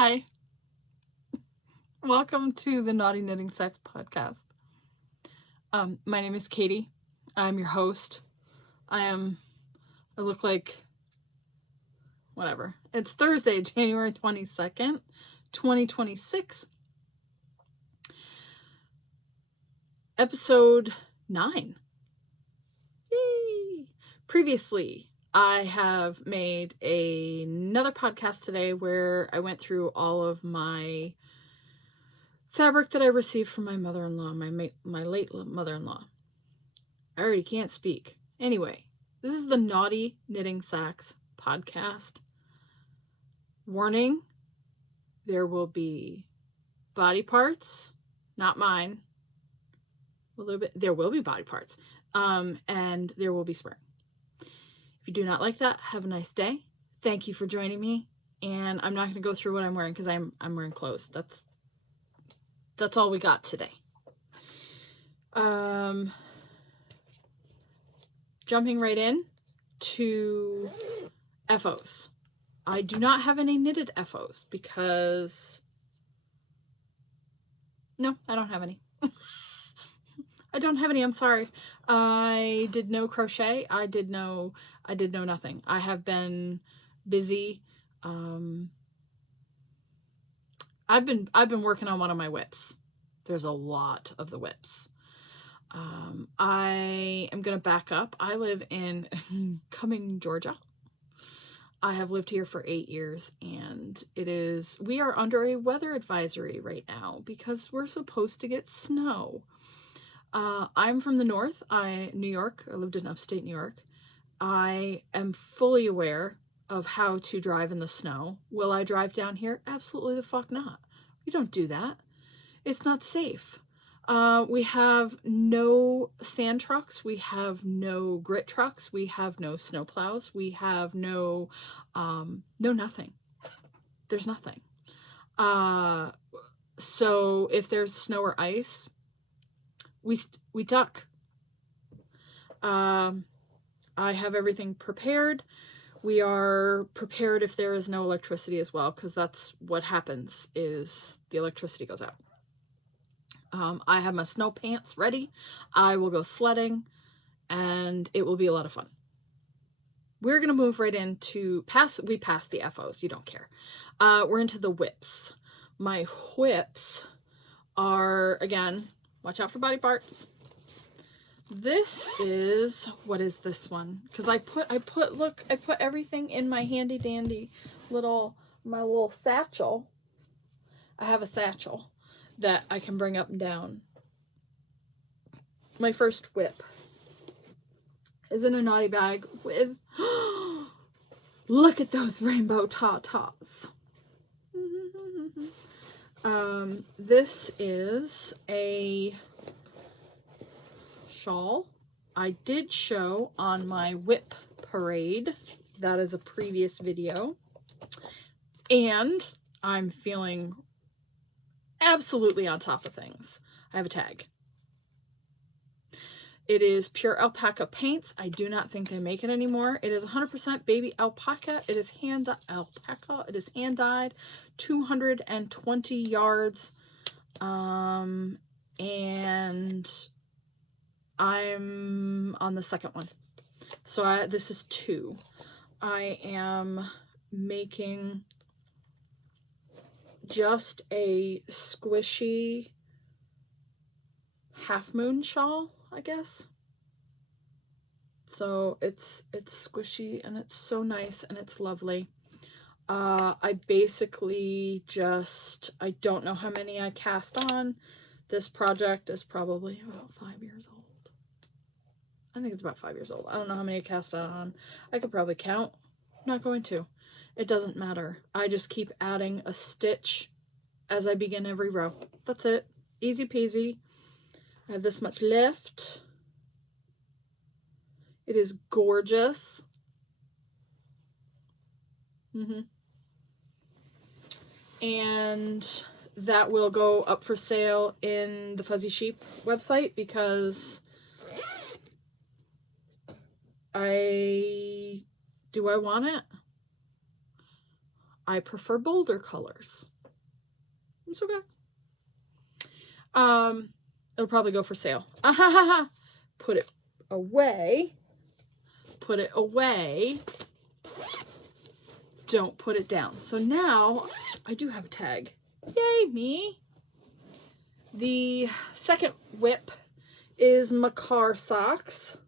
Hi. Welcome to the Naughty Knitting Sex podcast. My name is Katie. I'm your host. I look like whatever. It's Thursday, January 22nd, 2026. Episode 9. Yay! Previously, I have made another podcast today where I went through all of my fabric that I received from my mother-in-law, my late mother-in-law. I already can't speak. Anyway, this is the Naughty Knitting Sacks podcast. Warning, there will be body parts, not mine. A little bit, there will be body parts, and there will be swearing. If you do not like that, have a nice day. Thank you for joining me, and I'm not going to go through what I'm wearing because I'm wearing clothes. That's all we got today. Jumping right in to FOs. I do not have any knitted FOs because no, I don't have any. I don't have any. I'm sorry. I did no crochet. I did no nothing. I have been busy. I've been working on one of my whips. There's a lot of the whips. I am gonna back up. I live in Cumming, Georgia. I have lived here for 8 years, and we are under a weather advisory right now because we're supposed to get snow. I'm from the north, New York. I lived in upstate New York. I am fully aware of how to drive in the snow. Will I drive down here? Absolutely the fuck not. We don't do that. It's not safe. We have no sand trucks. We have no grit trucks. We have no snow plows. We have no nothing. There's nothing. So if there's snow or ice, we duck. I have everything prepared. We are prepared if there is no electricity as well, because that's what happens is the electricity goes out. I have my snow pants ready. I will go sledding, and it will be a lot of fun. We're going to move right into we passed the FOs. You don't care. We're into the whips. My whips are, again, watch out for body parts. This is, what is this one? Because I put everything in my handy dandy my little satchel. I have a satchel that I can bring up and down. My first whip is in a naughty bag with, look at those rainbow tatas. This is a shawl I did show on my whip parade. That is a previous video. And I'm feeling absolutely on top of things. I have a tag. It is pure alpaca paints. I do not think they make it anymore. It is 100% baby alpaca. It is hand alpaca. It is hand dyed, 220 yards. And I'm on the second one. So this is 2. I am making just a squishy half moon shawl, I guess. So it's squishy and it's so nice and it's lovely. I basically I don't know how many I cast on. This project is probably about 5 years old. I think it's about 5 years old. I don't know how many I cast on. I could probably count. I'm not going to. It doesn't matter. I just keep adding a stitch as I begin every row. That's it. Easy peasy. I have this much left. It is gorgeous. And that will go up for sale in the Fuzzy Sheep website because do I want it? I prefer bolder colors. It's okay. It'll probably go for sale. Put it away. Put it away. Don't put it down. So now I do have a tag. Yay, me. The second whip is my car socks.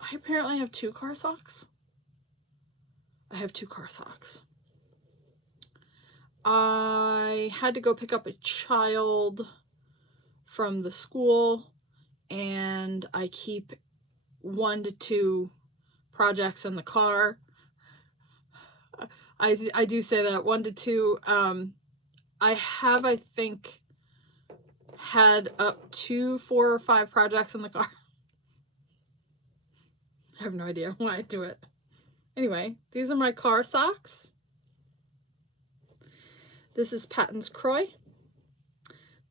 I apparently have 2 car socks. I have 2 car socks. I had to go pick up a child from the school, and I keep 1 to 2 projects in the car. I do say that 1 to 2. I have, I think, had up to 4 or 5 projects in the car. I have no idea why I do it. Anyway, these are my car socks. This is Patton's Croy.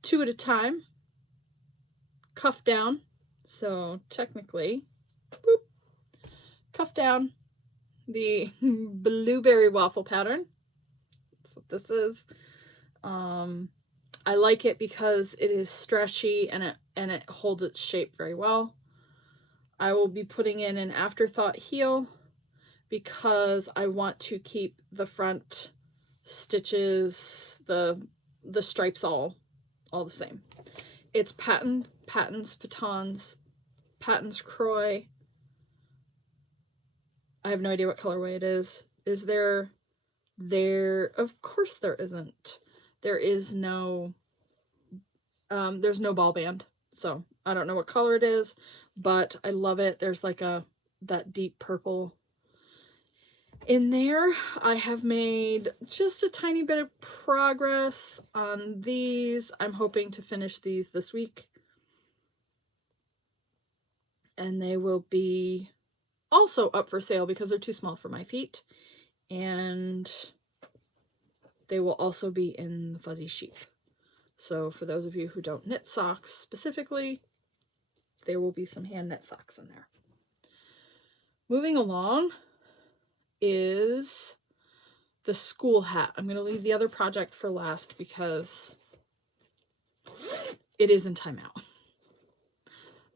2 at a time. Cuff down. So technically, boop, cuff down. The blueberry waffle pattern. That's what this is. I like it because it is stretchy and it holds its shape very well. I will be putting in an afterthought heel because I want to keep the front stitches, the stripes all the same. It's Patton's Croy. I have no idea what colorway it is. Is there? Of course there isn't. There is no, there's no ball band. So I don't know what color it is, but I love it. There's like that deep purple in there. I have made just a tiny bit of progress on these. I'm hoping to finish these this week. And they will be also up for sale because they're too small for my feet. And they will also be in the fuzzy sheep. So for those of you who don't knit socks specifically, there will be some hand knit socks in there. Moving along is the school hat. I'm going to leave the other project for last because it is in timeout.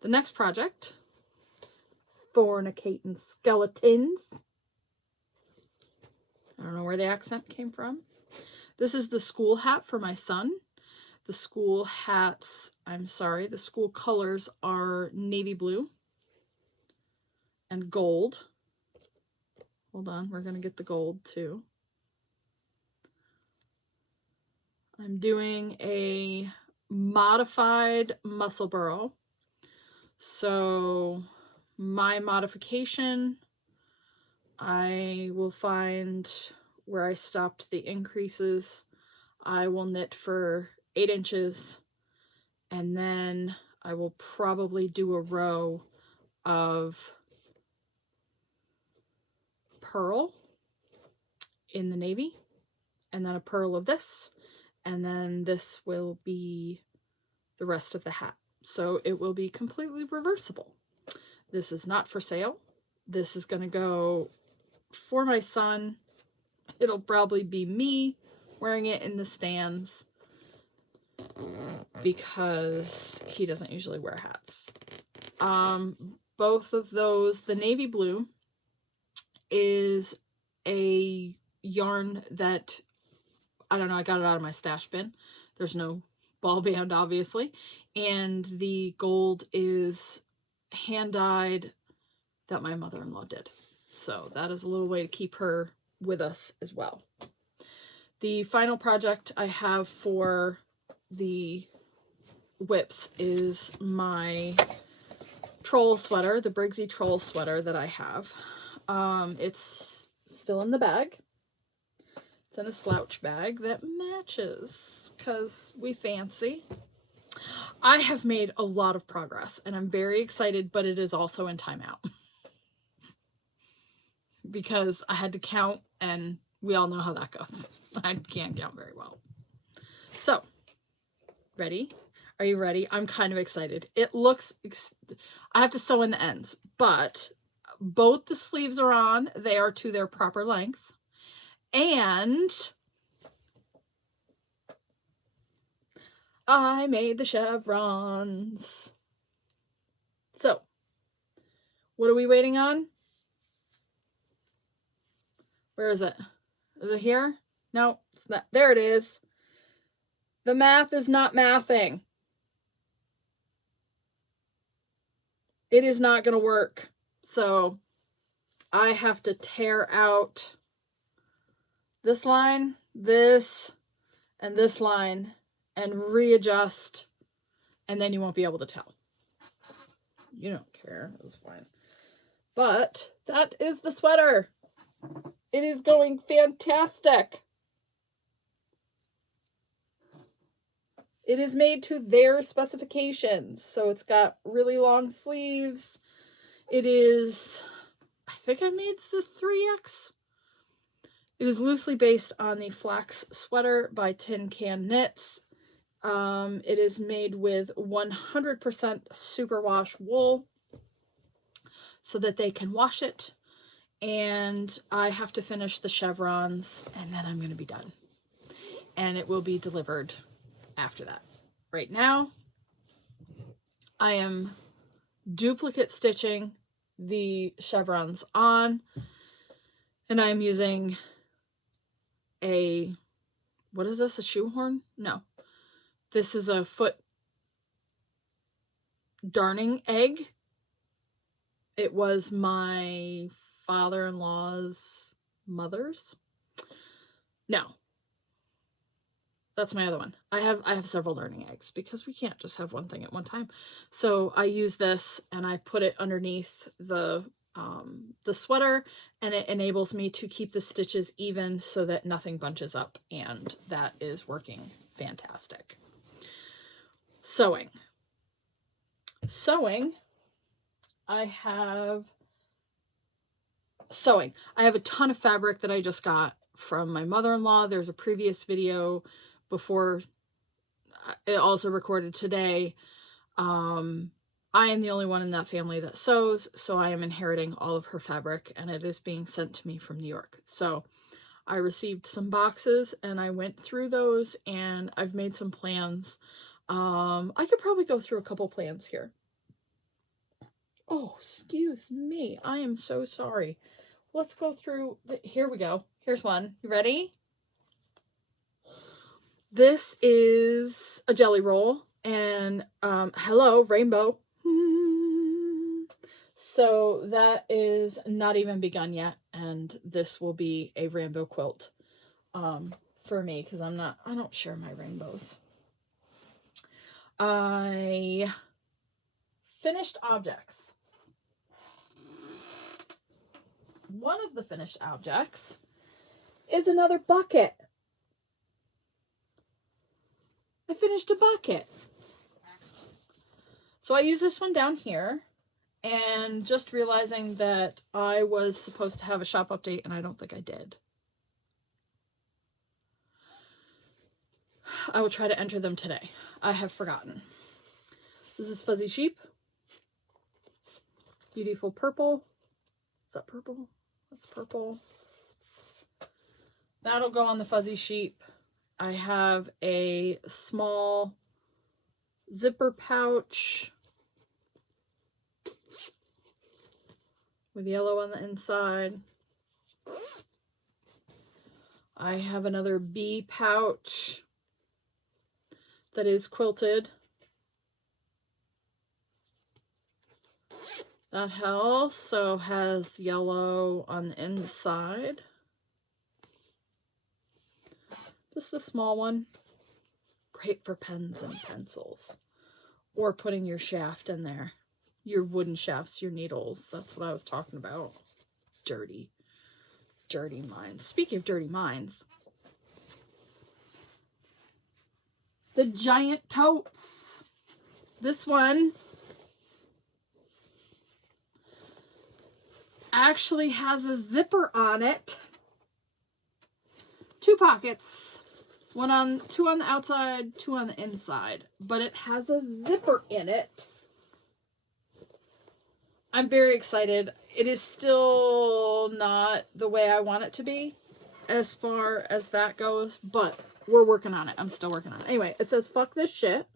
The next project, Fornicating Skeletons. I don't know where the accent came from. This is the school hat for my son. The school hats, the school colors are navy blue and gold. Hold on, we're going to get the gold too. I'm doing a modified muscle burrow. So my modification, I will find where I stopped the increases. I will knit for 8 inches, and then I will probably do a row of purl in the navy, and then a purl of this, and then this will be the rest of the hat. So it will be completely reversible. This is not for sale. This is going to go for my son. It'll probably be me wearing it in the stands because he doesn't usually wear hats. Both of those, the navy blue is a yarn that, I don't know, I got it out of my stash bin. There's no ball band, obviously. And the gold is hand-dyed that my mother-in-law did. So that is a little way to keep her with us as well. The final project I have for the whips is my troll sweater, the Briggsy troll sweater that I have. It's still in the bag. It's in a slouch bag that matches because we fancy. I have made a lot of progress and I'm very excited, but it is also in timeout because I had to count, and we all know how that goes. I can't count very well. So, ready? Are you ready? I'm kind of excited. It looks, I have to sew in the ends, but Both the sleeves are on. They are to their proper length. And I made the chevrons. So, what are we waiting on? Where is it? Is it here? No, it's not. There it is. The math is not mathing. It is not going to work. So I have to tear out this line, this, and this line and readjust, and then you won't be able to tell. You don't care. It was fine. But that is the sweater. It is going fantastic. It is made to their specifications. So it's got really long sleeves. It is, I think I made the 3X. It is loosely based on the Flax Sweater by Tin Can Knits. It is made with 100% superwash wool so that they can wash it. And I have to finish the chevrons and then I'm going to be done. And it will be delivered after that. Right now, I am duplicate stitching the chevrons on, and I'm using a, what is this, a shoehorn? No, this is a foot darning egg. It was my father-in-law's mother's. No. That's my other one. I have several darning eggs because we can't just have one thing at one time. So I use this and I put it underneath the sweater, and it enables me to keep the stitches even so that nothing bunches up, and that is working fantastic. Sewing. I have a ton of fabric that I just got from my mother-in-law. There's a previous video before it also recorded today. I am the only one in that family that sews, so I am inheriting all of her fabric, and it is being sent to me from New York. So I received some boxes and I went through those and I've made some plans. I could probably go through a couple plans here. Oh, excuse me. I am so sorry. Let's go through. Here we go. Here's one. You ready? This is a jelly roll, and hello, rainbow. So that is not even begun yet, and this will be a rainbow quilt for me because I don't share my rainbows. I finished objects. One of the finished objects is another bucket. I finished a bucket. So I use this one down here, and just realizing that I was supposed to have a shop update and I don't think I did. I will try to enter them today. I have forgotten. This is Fuzzy Sheep. Beautiful purple. Is that purple? That's purple. That'll go on the Fuzzy Sheep. I have a small zipper pouch with yellow on the inside. I have another bee pouch that is quilted. That also has yellow on the inside. Just a small one. Great for pens and pencils. Or putting your shaft in there. Your wooden shafts, your needles. That's what I was talking about. Dirty minds. Speaking of dirty minds. The giant totes. This one actually has a zipper on it. 2 pockets. Two on the outside, 2 on the inside. But it has a zipper in it. I'm very excited. it is still not the way I want it to be as far as that goes, but we're working on it. I'm still working on it. Anyway, it says fuck this shit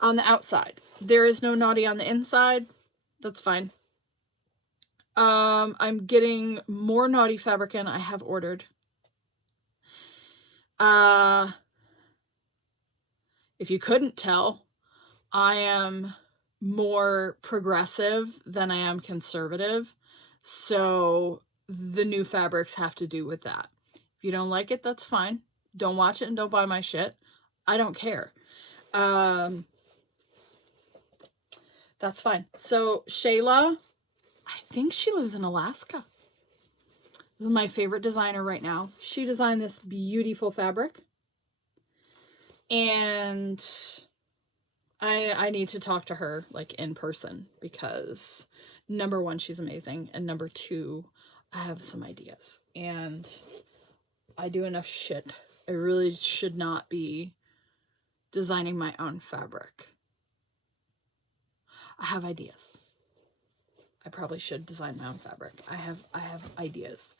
on the outside. There is no naughty on the inside. That's fine. I'm getting more naughty fabric in. I have ordered. If you couldn't tell, I am more progressive than I am conservative. So the new fabrics have to do with that. If you don't like it, that's fine. Don't watch it and don't buy my shit. I don't care. That's fine. So Shayla, I think she lives in Alaska. This is my favorite designer right now. She designed this beautiful fabric. And I need to talk to her like in person because number one, she's amazing. And number two, I have some ideas. And I do enough shit. I really should not be designing my own fabric. I have ideas. I probably should design my own fabric. I have ideas.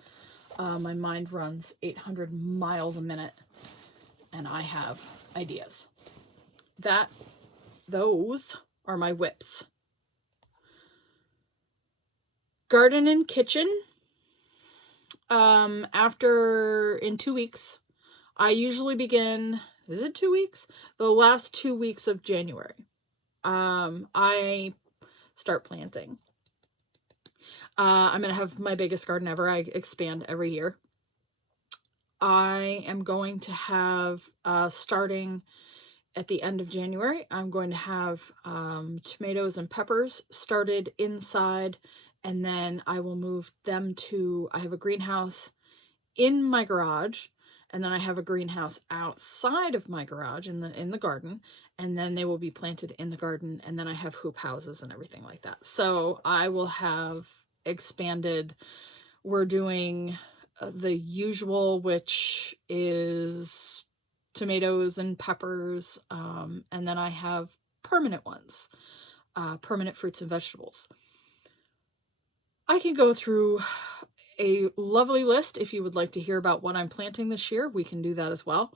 My mind runs 800 miles a minute, and I have ideas. Those are my whips. Garden and kitchen. In 2 weeks, I usually begin. Is it 2 weeks? The last 2 weeks of January. I start planting. I'm going to have my biggest garden ever. I expand every year. I am going to have, starting at the end of January, I'm going to have tomatoes and peppers started inside, and then I will move them to, I have a greenhouse in my garage, and then I have a greenhouse outside of my garage in the garden, and then they will be planted in the garden, and then I have hoop houses and everything like that. So I will have expanded. We're doing the usual, which is tomatoes and peppers, and then I have permanent ones, permanent fruits and vegetables. I can go through a lovely list. If you would like to hear about what I'm planting this year, we can do that as well.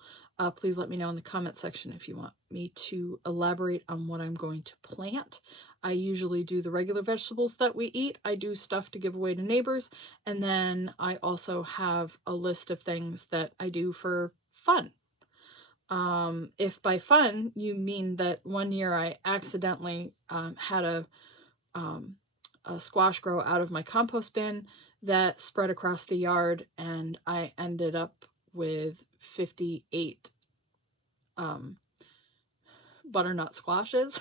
Please let me know in the comment section if you want me to elaborate on what I'm going to plant. I usually do the regular vegetables that we eat. I do stuff to give away to neighbors. And then I also have a list of things that I do for fun. If by fun you mean that one year I accidentally had a squash grow out of my compost bin that spread across the yard, and I ended up with 58 butternut squashes,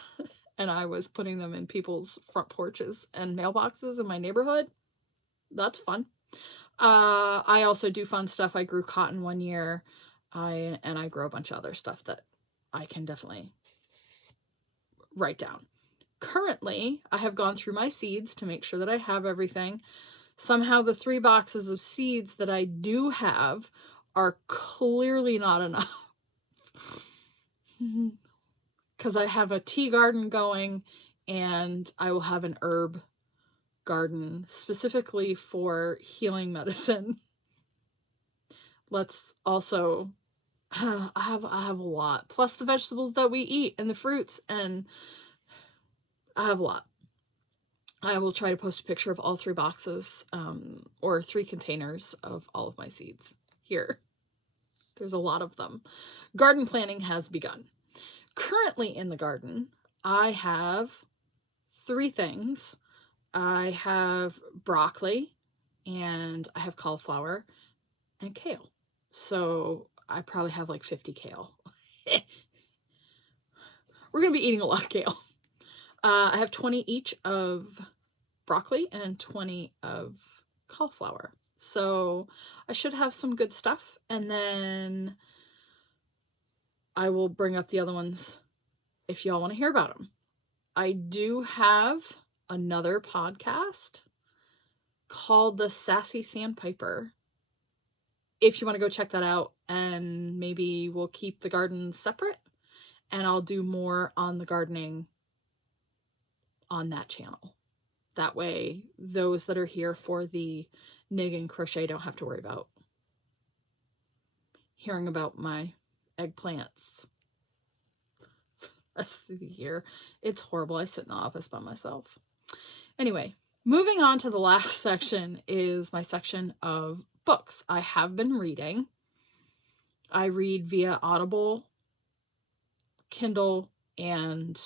and I was putting them in people's front porches and mailboxes in my neighborhood. That's fun. I also do fun stuff. I grew cotton one year, and I grow a bunch of other stuff that I can definitely write down. Currently, I have gone through my seeds to make sure that I have everything. Somehow the 3 boxes of seeds that I do have are clearly not enough. Because I have a tea garden going, and I will have an herb garden specifically for healing medicine. Let's also, I have a lot. Plus the vegetables that we eat and the fruits, and I have a lot. I will try to post a picture of all 3 boxes, or 3 containers of all of my seeds here. There's a lot of them. Garden planning has begun. Currently in the garden, I have 3 things. I have broccoli, and I have cauliflower, and kale. So I probably have like 50 kale. We're going to be eating a lot of kale. I have 20 each of broccoli and 20 of cauliflower. So I should have some good stuff. And then I will bring up the other ones if y'all want to hear about them. I do have another podcast called The Sassy Sandpiper. If you want to go check that out, and maybe we'll keep the garden separate, and I'll do more on the gardening on that channel. That way, those that are here for the knit and crochet don't have to worry about hearing about my eggplants for the rest of the year. It's horrible. I sit in the office by myself. Anyway, moving on to the last section is my section of books. I have been reading. I read via Audible, Kindle, and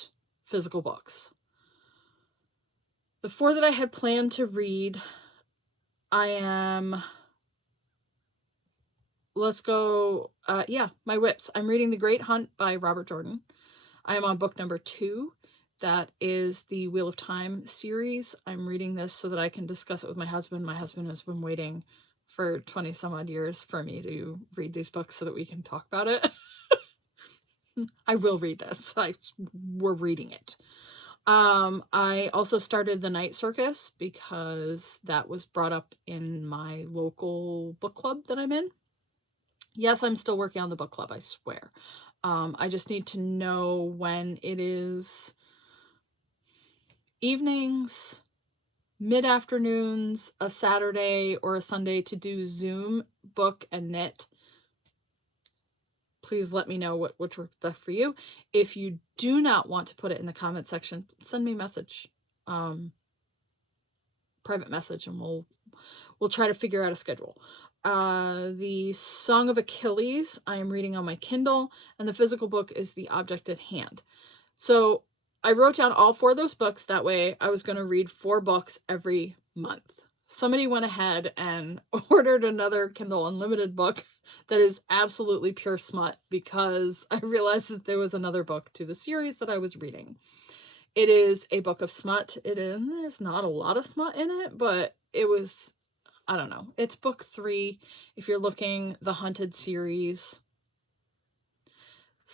physical books. The 4 that I had planned to read, let's go, my whips. I'm reading The Great Hunt by Robert Jordan. I am on book number 2. That is the Wheel of Time series. I'm reading this so that I can discuss it with my husband. My husband has been waiting for 20 some odd years for me to read these books so that we can talk about it. I will read this. We're reading it. I also started The Night Circus because that was brought up in my local book club that I'm in. Yes, I'm still working on the book club, I swear. I just need to know when it is evenings, mid-afternoons, a Saturday or a Sunday to do Zoom, book, and knit. Please let me know which works best for you. If you do not want to put it in the comment section, send me a message, private message, and we'll try to figure out a schedule. The Song of Achilles I am reading on my Kindle, and the physical book is The Object at Hand. So I wrote down all 4 of those books. That way I was going to read 4 books every month. Somebody went ahead and ordered another Kindle Unlimited book that is absolutely pure smut because I realized that there was another book to the series that I was reading. It is a book of smut. There's not a lot of smut in it, but it was, I don't know. It's book 3. If you're looking, the Hunted series.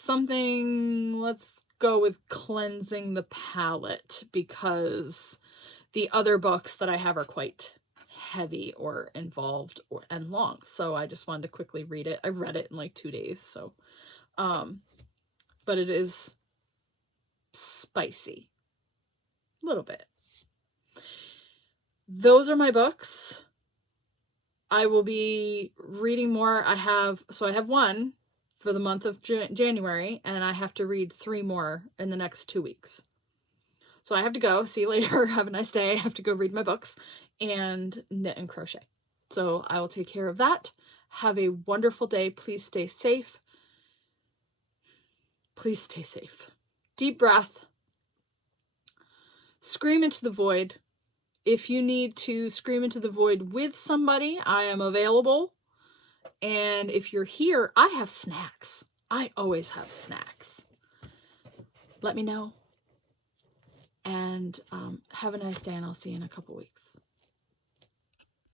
Let's go with cleansing the palette because the other books that I have are quite heavy or involved and long. So I just wanted to quickly read it. I read it in like 2 days. So, but it is spicy. A little bit. Those are my books. I will be reading more. I have 1 for the month of January, and I have to read 3 more in the next 2 weeks. So I have to go. See you later. Have a nice day. I have to go read my books and knit and crochet. So I will take care of that. Have a wonderful day. Please stay safe. Please stay safe. Deep breath. Scream into the void. If you need to scream into the void with somebody, I am available. And if you're here, I have snacks. I always have snacks. Let me know. And have a nice day, and I'll see you in a couple weeks.